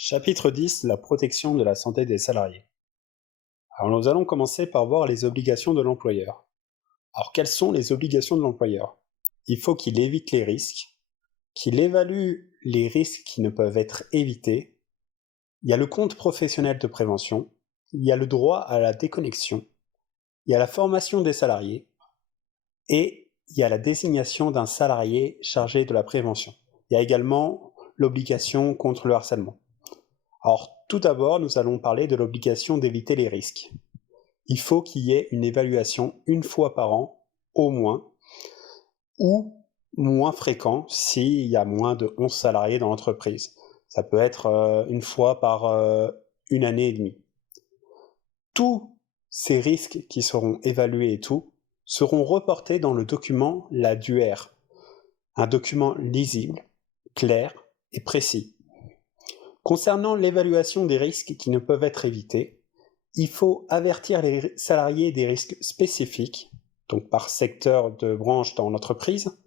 Chapitre 10, la protection de la santé des salariés. Alors nous allons commencer par voir les obligations de l'employeur. Alors quelles sont les obligations de l'employeur? Il faut qu'il évite les risques, qu'il évalue les risques qui ne peuvent être évités. Il y a le compte professionnel de prévention, il y a le droit à la déconnexion, il y a la formation des salariés et il y a la désignation d'un salarié chargé de la prévention. Il y a également l'obligation contre le harcèlement. Alors, tout d'abord, nous allons parler de l'obligation d'éviter les risques. Il faut qu'il y ait une évaluation une fois par an, au moins, ou moins fréquent s'il y a moins de 11 salariés dans l'entreprise. Ça peut être une fois par une année et demie. Tous ces risques qui seront évalués et tout seront reportés dans le document, la DUER, un document lisible, clair et précis. Concernant l'évaluation des risques qui ne peuvent être évités, il faut avertir les salariés des risques spécifiques, donc par secteur de branche dans l'entreprise.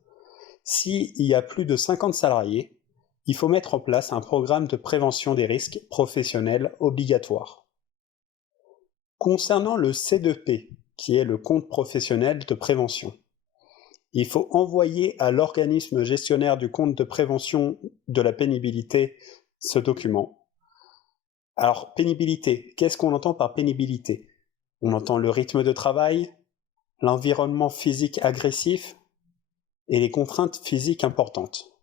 S'il y a plus de 50 salariés, il faut mettre en place un programme de prévention des risques professionnels obligatoire. Concernant le C2P, qui est le compte professionnel de prévention, il faut envoyer à l'organisme gestionnaire du compte de prévention de la pénibilité ce document. Alors, pénibilité, qu'est-ce qu'on entend par pénibilité? On entend le rythme de travail, l'environnement physique agressif et les contraintes physiques importantes.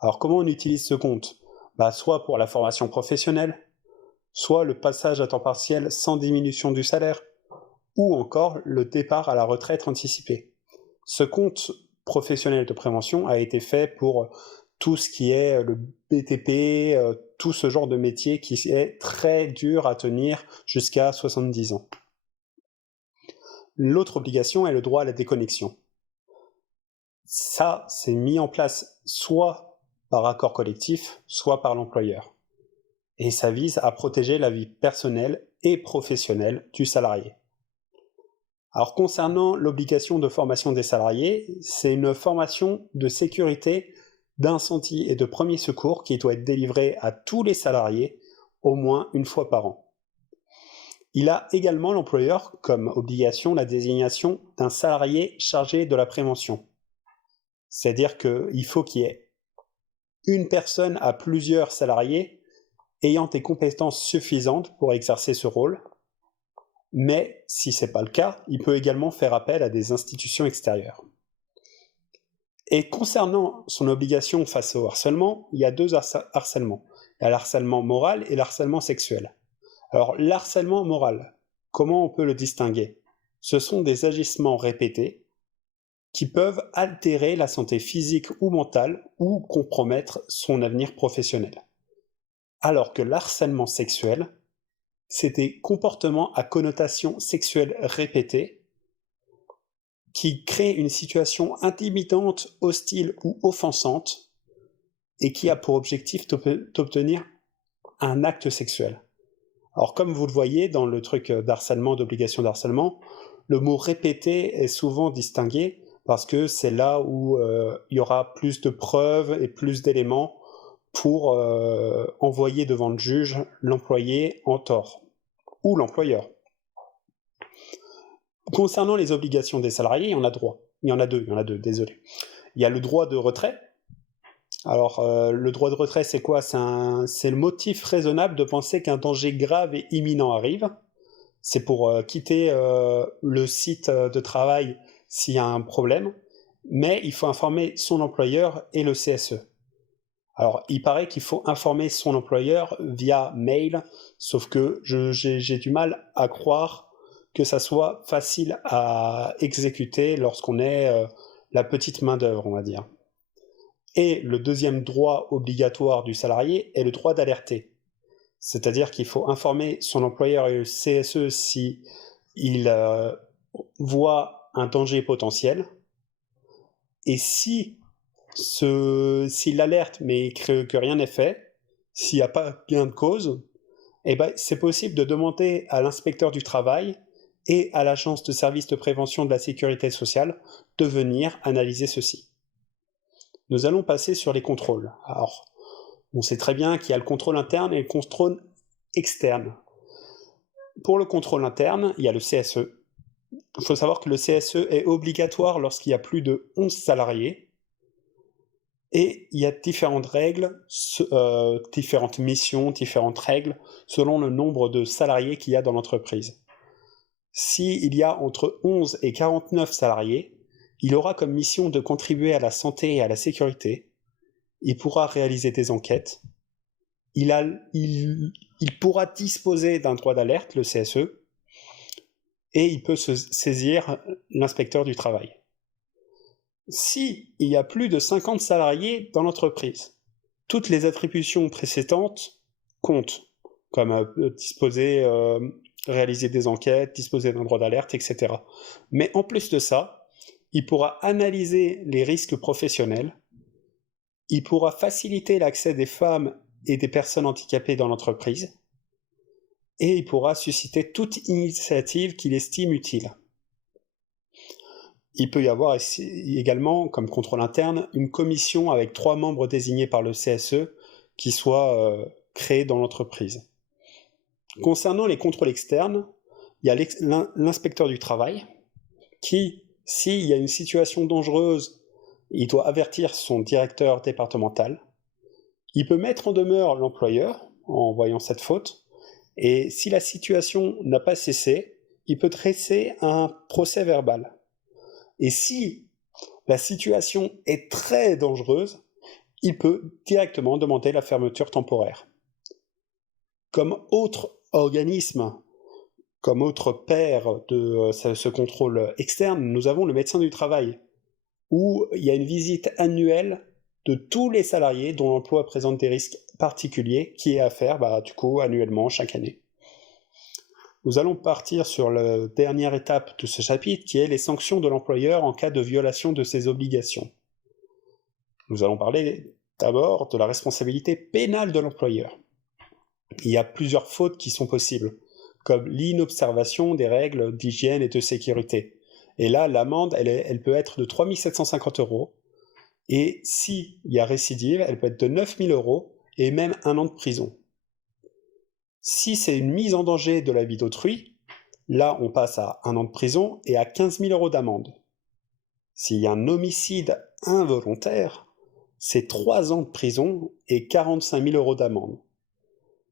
Alors, comment on utilise ce compte? Soit pour la formation professionnelle, soit le passage à temps partiel sans diminution du salaire, ou encore le départ à la retraite anticipée. Ce compte professionnel de prévention a été fait pour tout ce qui est le BTP, tout ce genre de métier qui est très dur à tenir jusqu'à 70 ans. L'autre obligation est le droit à la déconnexion. Ça, c'est mis en place soit par accord collectif, soit par l'employeur. Et ça vise à protéger la vie personnelle et professionnelle du salarié. Alors concernant l'obligation de formation des salariés, c'est une formation de sécurité, d'incendie et de premier secours qui doit être délivrée à tous les salariés au moins une fois par an. Il a également l'employeur comme obligation la désignation d'un salarié chargé de la prévention. C'est-à-dire qu'il faut qu'il y ait une personne à plusieurs salariés ayant des compétences suffisantes pour exercer ce rôle. Mais si ce n'est pas le cas, il peut également faire appel à des institutions extérieures. Et concernant son obligation face au harcèlement, il y a deux harcèlements. Il y a le harcèlement moral et le harcèlement sexuel. Alors, l'harcèlement moral, comment on peut le distinguer? Ce sont des agissements répétés qui peuvent altérer la santé physique ou mentale ou compromettre son avenir professionnel. Alors que l'harcèlement sexuel, c'est des comportements à connotation sexuelle répétée qui créent une situation intimidante, hostile ou offensante et qui a pour objectif d'obtenir un acte sexuel. Alors comme vous le voyez dans le truc d'harcèlement, d'obligation d'harcèlement, le mot répété est souvent distingué parce que c'est là où il y aura plus de preuves et plus d'éléments pour envoyer devant le juge l'employé en tort ou l'employeur. Concernant les obligations des salariés, il y en a droit. Il y en a deux, désolé. Il y a le droit de retrait. Alors, le droit de retrait, c'est quoi? C'est le motif raisonnable de penser qu'un danger grave et imminent arrive. C'est pour quitter le site de travail s'il y a un problème, mais il faut informer son employeur et le CSE. Alors, il paraît qu'il faut informer son employeur via mail, sauf que j'ai du mal à croire que ça soit facile à exécuter lorsqu'on est la petite main-d'œuvre, on va dire. Et le deuxième droit obligatoire du salarié est le droit d'alerter. C'est-à-dire qu'il faut informer son employeur et le CSE s'il voit un danger potentiel. Et s'il alerte mais que rien n'est fait, s'il n'y a pas gain de cause, c'est possible de demander à l'inspecteur du travail et à l'agence de services de prévention de la sécurité sociale de venir analyser ceci. Nous allons passer sur les contrôles. Alors, On sait très bien qu'il y a le contrôle interne et le contrôle externe. Pour le contrôle interne, il y a le CSE. Il faut savoir que le CSE est obligatoire lorsqu'il y a plus de 11 salariés. Et il y a différentes règles, différentes missions, différentes règles, selon le nombre de salariés qu'il y a dans l'entreprise. S'il y a entre 11 et 49 salariés, il aura comme mission de contribuer à la santé et à la sécurité. Il pourra réaliser des enquêtes. Il pourra disposer d'un droit d'alerte, le CSE, et il peut se saisir l'inspecteur du travail. Si il y a plus de 50 salariés dans l'entreprise, toutes les attributions précédentes comptent, comme disposer, réaliser des enquêtes, disposer d'un droit d'alerte, etc. Mais en plus de ça, il pourra analyser les risques professionnels, il pourra faciliter l'accès des femmes et des personnes handicapées dans l'entreprise, et il pourra susciter toute initiative qu'il estime utile. Il peut y avoir également, comme contrôle interne, une commission avec 3 membres désignés par le CSE qui soient créés dans l'entreprise. Concernant les contrôles externes, il y a l'inspecteur du travail qui, s'il y a une situation dangereuse, il doit avertir son directeur départemental. Il peut mettre en demeure l'employeur en voyant cette faute, et si la situation n'a pas cessé, il peut dresser un procès verbal. Et si la situation est très dangereuse, il peut directement demander la fermeture temporaire. Comme autre organisme, comme autre paire de ce contrôle externe, nous avons le médecin du travail, où il y a une visite annuelle de tous les salariés dont l'emploi présente des risques particuliers, qui est à faire annuellement, chaque année. Nous allons partir sur la dernière étape de ce chapitre, qui est les sanctions de l'employeur en cas de violation de ses obligations. Nous allons parler d'abord de la responsabilité pénale de l'employeur. Il y a plusieurs fautes qui sont possibles, comme l'inobservation des règles d'hygiène et de sécurité. Et là, l'amende, elle peut être de 3 750 €, et s'il y a récidive, elle peut être de 9 000 € et même 1 an de prison. Si c'est une mise en danger de la vie d'autrui, là on passe à 1 an de prison et à 15 000 € d'amende. S'il y a un homicide involontaire, c'est 3 ans de prison et 45 000 € d'amende.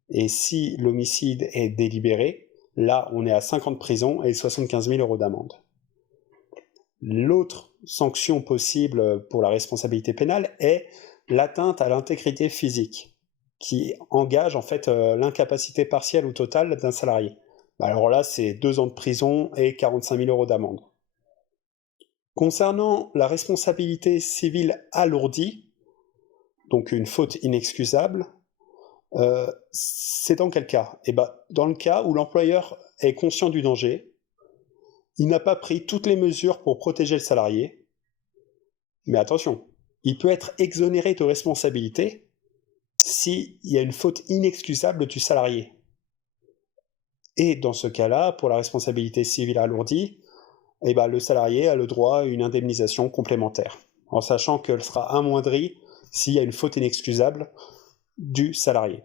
Et si l'homicide est délibéré, là on est à 5 ans de prison et 75 000 € d'amende. L'autre sanction possible pour la responsabilité pénale est l'atteinte à l'intégrité physique, qui engage en fait l'incapacité partielle ou totale d'un salarié. Alors là, c'est 2 ans de prison et 45 000 € d'amende. Concernant la responsabilité civile alourdie, donc une faute inexcusable, c'est dans quel cas ? Dans le cas où l'employeur est conscient du danger, il n'a pas pris toutes les mesures pour protéger le salarié, mais attention, il peut être exonéré de responsabilité s'il y a une faute inexcusable du salarié. Et dans ce cas-là, pour la responsabilité civile alourdie, le salarié a le droit à une indemnisation complémentaire, en sachant qu'elle sera amoindrie s'il y a une faute inexcusable du salarié.